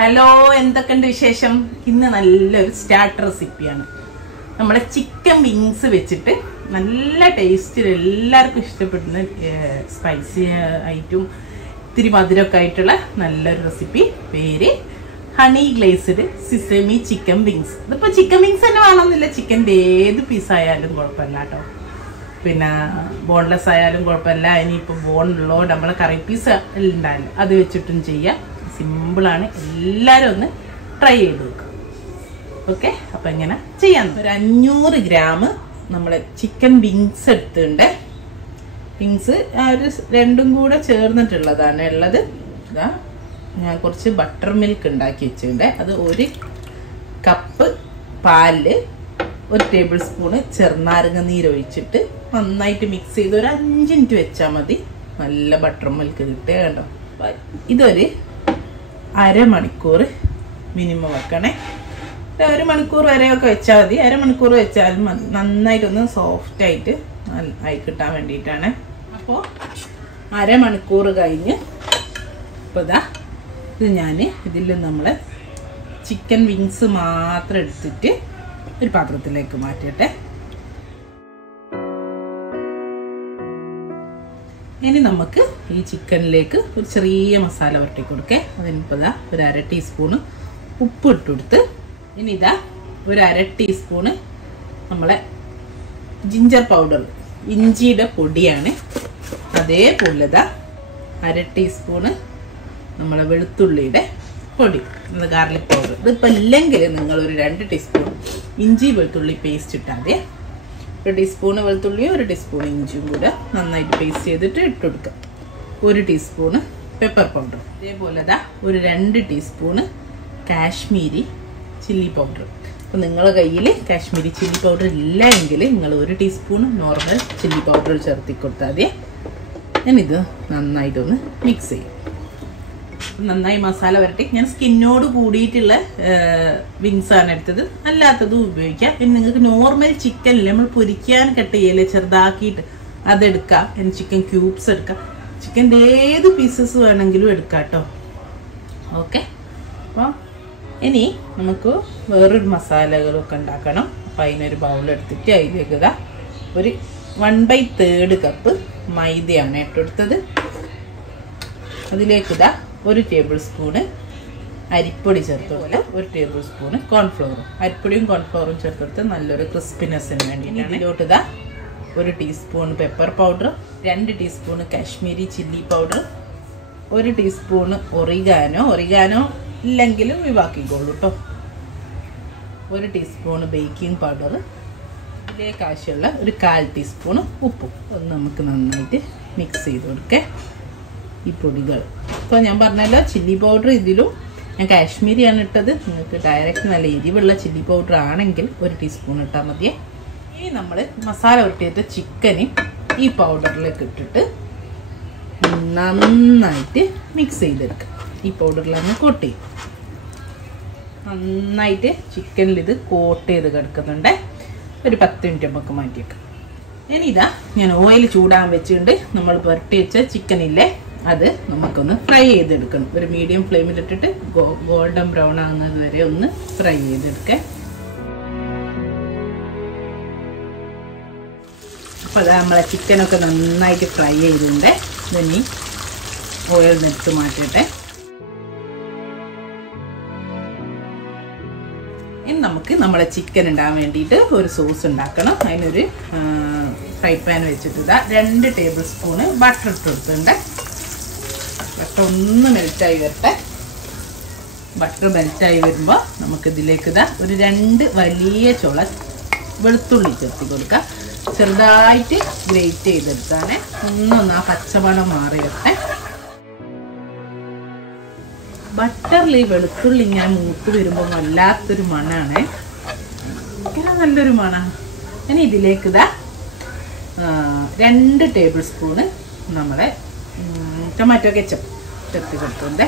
Hello, എന്തൊക്കെയുണ്ട് വിശേഷം? ഇന്ന് നല്ലൊരു സ്റ്റാർട്ടർ റെസിപ്പിയാണ്. നമ്മുടെ ചിക്കൻ വിങ്സ് വെച്ചിട്ട് നല്ല ടേസ്റ്റിൽ എല്ലാവർക്കും ഇഷ്ടപ്പെടുന്ന സ്പൈസി ആയിട്ടും ഇത്തിരി മധുരമൊക്കെ ആയിട്ടുള്ള നല്ലൊരു റെസിപ്പി. പേര് ഹണി ഗ്ലേസ്ഡ് സിസമി ചിക്കൻ വിങ്സ്. ഇതിപ്പോൾ ചിക്കൻ വിങ്സ് തന്നെ വേണമെന്നില്ല, ചിക്കൻ്റെ ഏത് പീസായാലും കുഴപ്പമില്ല കേട്ടോ. പിന്നെ ബോൺലെസ് ആയാലും കുഴപ്പമില്ല. ഇനിയിപ്പോൾ ബോണുള്ളോ നമ്മളെ കറി പീസ് ഉണ്ടാവില്ല, അത് വെച്ചിട്ടും ചെയ്യാം. സിമ്പിളാണ്, എല്ലാവരും ഒന്ന് ട്രൈ ചെയ്ത് നോക്കുക. ഓക്കെ, അപ്പം എങ്ങനെ ചെയ്യാം? ഒരു 500 ഗ്രാം നമ്മൾ ചിക്കൻ വിങ്സ് എടുത്തിട്ടുണ്ട്. വിങ്സ് ഒരു രണ്ടും കൂടെ ചേർന്നിട്ടുള്ളതാണ് ഉള്ളത്. ഇതാ ഞാൻ കുറച്ച് ബട്ടർ മിൽക്ക് ഉണ്ടാക്കി വെച്ചിട്ടുണ്ട്. അത് 1 കപ്പ് പാലില് 1 ടേബിൾ സ്പൂണ് ചെറുനാരങ്ങ നീരൊഴിച്ചിട്ട് നന്നായിട്ട് മിക്സ് ചെയ്ത് ഒരു 5 മിനിറ്റ് വെച്ചാൽ മതി. നല്ല ബട്ടർ മിൽക്ക് കിട്ടുക കേട്ടോ. ഇതൊരു അരമണിക്കൂർ മിനിമം വെക്കണേ. 1 മണിക്കൂർ വരെയൊക്കെ വെച്ചാൽ മതി. അരമണിക്കൂർ വെച്ചാൽ നന്നായിട്ടൊന്ന് സോഫ്റ്റായിട്ട് ആയി കിട്ടാൻ വേണ്ടിയിട്ടാണ്. അപ്പോൾ അരമണിക്കൂർ കഴിഞ്ഞ് ഇപ്പോൾ ഇതാ ഇത് ഞാൻ ഇതിൽ നമ്മൾ ചിക്കൻ വിങ്സ് മാത്രം എടുത്തിട്ട് ഒരു പാത്രത്തിലേക്ക് മാറ്റിയിട്ടെ. ഇനി നമുക്ക് ഈ ചിക്കനിലേക്ക് ഒരു ചെറിയ മസാല പുരട്ടി കൊടുക്കേ. അതിനിപ്പോൾ ഇതാ ഒരു 1/2 ടീസ്പൂണ് ഉപ്പ് ഇട്ട് കൊടുത്ത്, ഇനി ഇതാ ഒരു 1/2 ടീസ്പൂണ് നമ്മളെ ജിഞ്ചർ പൗഡർ, ഇഞ്ചിയുടെ പൊടിയാണ്. അതേപോലെ ഇതാ 1/2 ടീസ്പൂണ് നമ്മളെ വെളുത്തുള്ളിയുടെ പൊടി, ഗാർലിക് പൗഡർ. ഇതിപ്പോൾ ഇല്ലെങ്കിൽ നിങ്ങളൊരു 2 ടീസ്പൂൺ ഇഞ്ചി വെളുത്തുള്ളി പേസ്റ്റ് ഇട്ടാൽ മതി. 1 ടീസ്പൂണ് വെളുത്തുള്ളിയും 1 ടീസ്പൂൺ ഇഞ്ചിയും കൂടെ നന്നായിട്ട് പേസ്റ്റ് ചെയ്തിട്ട് ഇട്ട് കൊടുക്കുക. 1 ടീസ്പൂണ് പെപ്പർ പൗഡർ. അതേപോലെ ഇതാ ഒരു 2 ടീസ്പൂണ് കാശ്മീരി ചില്ലി പൗഡർ. അപ്പോൾ നിങ്ങളുടെ കയ്യിൽ കാശ്മീരി ചില്ലി പൗഡർ ഇല്ല എങ്കിൽ നിങ്ങൾ 1 ടീസ്പൂൺ നോർമൽ ചില്ലി പൗഡർ ചേർത്തി കൊടുത്താൽ മതി. ഞാനിത് നന്നായിട്ടൊന്ന് മിക്സ് ചെയ്യും. നന്നായി മസാല വരട്ടി. ഞാൻ സ്കിന്നോട് കൂടിയിട്ടുള്ള വിങ്സ് ആണ് എടുത്തത്, അല്ലാത്തതും ഉപയോഗിക്കാം. പിന്നെ നിങ്ങൾക്ക് നോർമൽ ചിക്കനിൽ നമ്മൾ പൊരിക്കാൻ കട്ട് ചെയ്യല്ലേ ചെറുതാക്കിയിട്ട് അതെടുക്കാം. പിന്നെ ചിക്കൻ ക്യൂബ്സ് എടുക്കാം. ചിക്കൻ്റെ ഏത് പീസസ് വേണമെങ്കിലും എടുക്കാം കേട്ടോ. ഓക്കെ, അപ്പോൾ ഇനി നമുക്ക് വേറൊരു മസാലകളൊക്കെ ഉണ്ടാക്കണം. അപ്പോൾ അതിനൊരു ബൗളെടുത്തിട്ട് അതിലേക്ക് ഇതാ ഒരു 1/3 കപ്പ് മൈദയാണ് ഇട്ടെടുത്തത്. അതിലേക്ക് ഇതാ 1 ടേബിൾ സ്പൂണ് അരിപ്പൊടി ചേർത്തോലെ 1 ടേബിൾ സ്പൂണ് കോൺഫ്ലവറും. അരിപ്പൊടിയും കോൺഫ്ലവറും ചേർത്തെടുത്ത് നല്ലൊരു ക്രിസ്പിനെസ്സിന് വേണ്ടിയിട്ടാണ്. ഇതിലോട്ട് ഇതാ 1 teaspoon pepper powder, 2 teaspoon Kashmiri chilli powder, 1 teaspoon oregano ഇല്ലെങ്കിലും ഒഴിവാക്കിക്കോളൂ കേട്ടോ. 1 ടീസ്പൂണ് ബേക്കിംഗ് പൗഡർ, ഇതിലേക്ക് ആവശ്യമുള്ള ഒരു 1/4 ടീസ്പൂണ് ഉപ്പും. ഒന്ന് നമുക്ക് നന്നായിട്ട് മിക്സ് ചെയ്ത് കൊടുക്കാം ഈ പൊടികൾ. ഇപ്പോൾ ഞാൻ പറഞ്ഞല്ലോ ചില്ലി പൗഡർ ഇതിലും ഞാൻ കാശ്മീരിയാണ് ഇട്ടത്. നിങ്ങൾക്ക് ഡയറക്റ്റ് നല്ല എരിവുള്ള ചില്ലി പൗഡർ ആണെങ്കിൽ 1 ടീസ്പൂൺ ഇട്ടാൽ മതിയേ. ഇനി നമ്മൾ മസാല ഉരുട്ടിയിട്ട് ചിക്കന് ഈ പൗഡറിലേക്ക് ഇട്ടിട്ട് നന്നായിട്ട് മിക്സ് ചെയ്തെടുക്കുക. ഈ പൗഡറിലങ്ങ് കോട്ട് ചെയ്യും. നന്നായിട്ട് ചിക്കനിൽ ഇത് കോട്ട് ചെയ്ത് കിടക്കുന്നുണ്ട്. ഒരു 10 മിനിറ്റ് നമുക്ക് മാറ്റി വെക്കാം. ഇനി ഇതാ ഞാൻ ഓയിൽ ചൂടാൻ വെച്ചിട്ടുണ്ട്. നമ്മൾ പുരട്ടി വെച്ച ചിക്കനില്ലേ അത് നമുക്കൊന്ന് ഫ്രൈ ചെയ്തെടുക്കണം. ഒരു മീഡിയം ഫ്ലെയിമിലിട്ടിട്ട് ഗോൾഡൻ ബ്രൗൺ ആകുന്നത് വരെ ഒന്ന് ഫ്രൈ ചെയ്തെടുക്കുക. അപ്പോൾ അത് നമ്മളെ ചിക്കനൊക്കെ നന്നായിട്ട് ഫ്രൈ ചെയ്തിട്ടുണ്ട്. ഇനി ഓയിൽ നിറച്ച് മാറ്റിട്ടെ. ഇനി നമുക്ക് നമ്മളെ ചിക്കൻ ഉണ്ടാകാൻ വേണ്ടിയിട്ട് ഒരു സോസ് ഉണ്ടാക്കണം. അതിനൊരു ഫ്രൈ പാൻ വെച്ചിട്ട് ഇതാ 2 ടേബിൾ സ്പൂണ് ബട്ടർ ഇട്ട് കൊടുത്തിട്ടുണ്ട്. ബട്ടർ ഒന്ന് മെൽറ്റായി വരട്ടെ. ബട്ടർ മെൽറ്റായി വരുമ്പോൾ നമുക്കിതിലേക്ക് ഇതാ ഒരു 2 വലിയ ചുള വെളുത്തുള്ളി ചേർത്ത് കൊടുക്കാം. ചെറുതായിട്ട് ഗ്രേറ്റ് ചെയ്തെടുത്താണ്. ഒന്നൊന്ന് ആ പച്ചമണം മാറി വരട്ടെ. ബട്ടറിൽ ഈ വെളുത്തുള്ളി ഇങ്ങനെ മൂത്ത് വരുമ്പോൾ വല്ലാത്തൊരു മണമാണ്, ഇങ്ങനെ നല്ലൊരു മണമാണ്. ഇനി ഇതിലേക്ക് ഇതാ 2 ടേബിൾ സ്പൂണ് നമ്മളെ ടൊമാറ്റോ കെച്ചപ്പ് ചേർത്ത് കൊടുക്കുന്നുണ്ട്.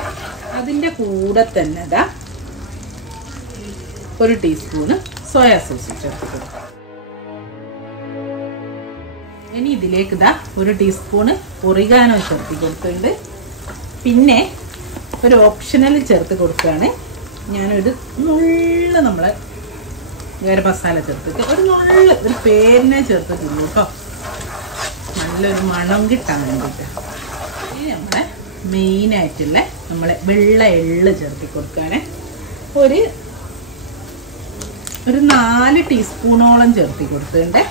അതിൻ്റെ കൂടെ തന്നെ ഇതാ 1 ടീസ്പൂണ് സോയാ സോസ് ചേർത്ത് കൊടുക്കുക. ഇനി ഇതിലേക്ക് ഇതാ 1 ടീസ്പൂണ് ഒറിഗാനോ ചേർത്ത് കൊടുത്തിട്ടുണ്ട്. പിന്നെ ഒരു ഓപ്ഷണൽ ചേർത്ത് കൊടുക്കുകയാണ്. ഞാനൊരു നുള്ള് നമ്മളെ വേറെ മസാല ചേർത്തിട്ട് ഒരു നുള്ള് ഒരു പേരിനെ ചേർത്തിട്ടുള്ളൂ കേട്ടോ, നല്ലൊരു മണം കിട്ടാൻ വേണ്ടിയിട്ട്. ഇനി നമ്മളെ മെയിനായിട്ടുള്ള നമ്മളെ വെള്ള എള്ള് ചേർത്തി കൊടുക്കുകയാണ്. ഒരു 4 ടീസ്പൂണോളം ചേർത്തി കൊടുത്തിട്ടുണ്ട്.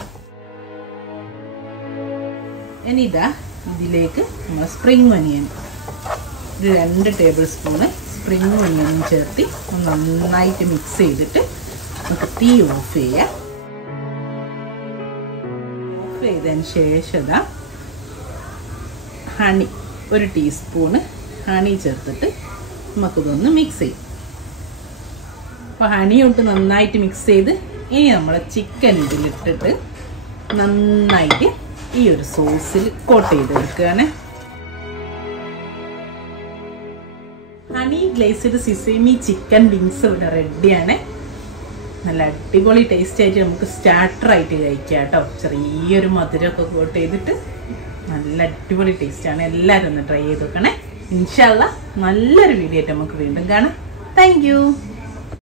ഇനി ഇതാ ഇതിലേക്ക് നമ്മൾ സ്പ്രിംഗ് ഒനിയൻ ഒരു 2 ടേബിൾ സ്പൂണ് സ്പ്രിംഗ് ഒനിയനും ചേർത്തി നന്നായിട്ട് മിക്സ് ചെയ്തിട്ട് നമുക്ക് തീ ഓഫ് ചെയ്യാം. ഓഫ് ചെയ്തതിന് ശേഷം ഹണി 1 ടീസ്പൂണ് ഹണി ചേർത്തിട്ട് നമുക്കിതൊന്ന് മിക്സ് ചെയ്യും. അപ്പോൾ ഹണി തൊട്ട് നന്നായിട്ട് മിക്സ് ചെയ്ത് ഇനി നമ്മൾ ചിക്കൻ ഇതിലിട്ടിട്ട് നന്നായിട്ട് ഈ ഒരു സോസിൽ കോട്ട് ചെയ്ത് എടുക്കുകയാണ്. ഹണി ഗ്ലേസ്ഡ് സിസേമി ചിക്കൻ വിങ്സ് ഇവിടെ റെഡിയാണ്. നല്ല അടിപൊളി ടേസ്റ്റ് ആയിട്ട് നമുക്ക് സ്റ്റാർട്ടറായിട്ട് കഴിക്കാം കേട്ടോ. ചെറിയൊരു മധുരമൊക്കെ കോട്ട് ചെയ്തിട്ട് നല്ല അടിപൊളി ടേസ്റ്റാണ്. എല്ലാവരും ഒന്ന് ട്രൈ ചെയ്ത് നോക്കണേ. ഇൻഷാ അല്ലാഹ് നല്ലൊരു വീഡിയോ ആയിട്ട് നമുക്ക് വീണ്ടും കാണാം. Thank you.